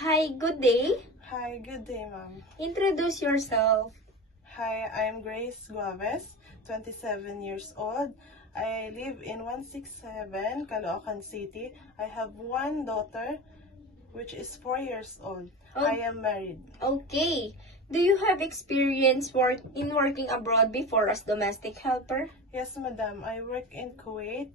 Hi, good day. Hi, good day, ma'am. Introduce yourself. Hi, I'm Grace Guaves, 27 years old. I live in 167, Caloocan City. I have one daughter, which is 4 years old. Oh. I am married. Okay. Do you have experience working abroad before as domestic helper? Yes, madam. I work in Kuwait,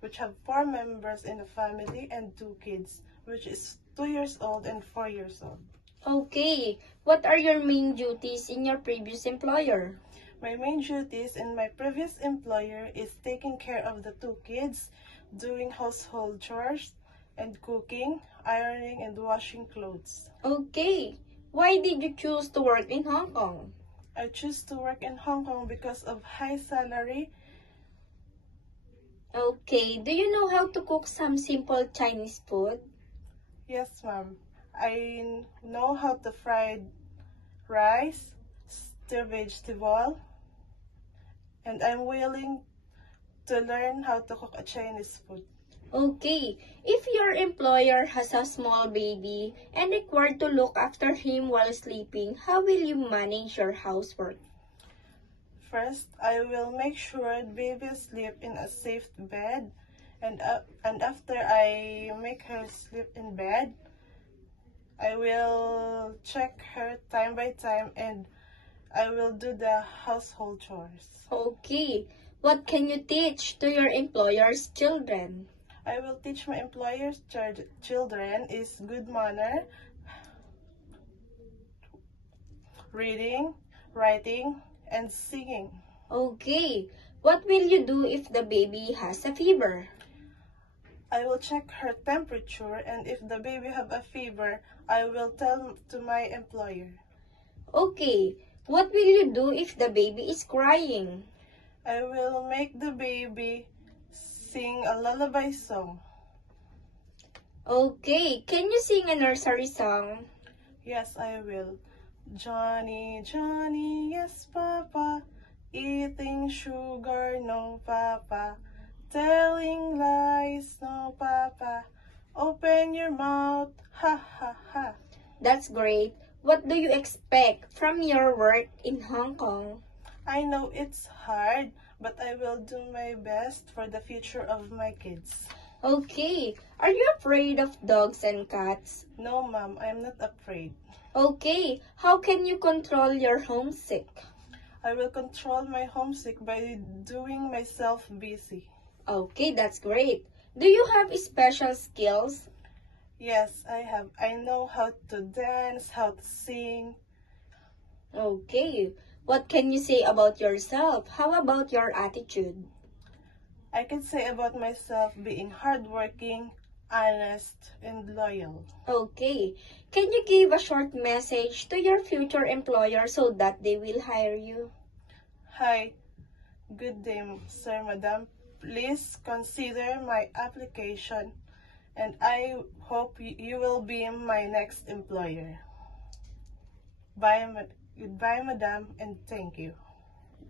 which have 4 members in the family and 2 kids, which is 2 years old and 4 years old. Okay. What are your main duties in your previous employer? My main duties in my previous employer is taking care of the 2 kids, doing household chores, and cooking, ironing, and washing clothes. Okay. Why did you choose to work in Hong Kong? I choose to work in Hong Kong because of high salary. Okay. Do you know how to cook some simple Chinese food? Yes, ma'am. I know how to fry rice, stir vegetable, and I'm willing to learn how to cook a Chinese food. Okay, if your employer has a small baby and required to look after him while sleeping, how will you manage your housework? First, I will make sure the baby sleep in a safe bed, and after I make her sleep in bed, I will check her time by time and I will do the household chores. Okay, what can you teach to your employer's children? I will teach my employer's children is good manner, reading, writing, and singing. Okay, what will you do if the baby has a fever? I will check her temperature, and if the baby have a fever, I will tell to my employer. Okay, what will you do if the baby is crying? I will make the baby sing a lullaby song. Okay, can you sing a nursery song? Yes, I will. Johnny, Johnny, yes, Papa. Eating sugar, no, Papa. Telling lies, no, Papa. Open your mouth, ha, ha, ha. That's great. What do you expect from your work in Hong Kong? I know it's hard, but I will do my best for the future of my kids. Okay. Are you afraid of dogs and cats? No, ma'am, I'm not afraid. Okay. How can you control your homesick? I will control my homesick by doing myself busy. Okay, that's great. Do you have special skills? Yes, I have. I know how to dance, how to sing. Okay. What can you say about yourself? How about your attitude? I can say about myself being hardworking, honest, and loyal. Okay. Can you give a short message to your future employer so that they will hire you? Hi, good day, sir, madam. Please consider my application, and I hope you will be my next employer. Goodbye, madam, and thank you.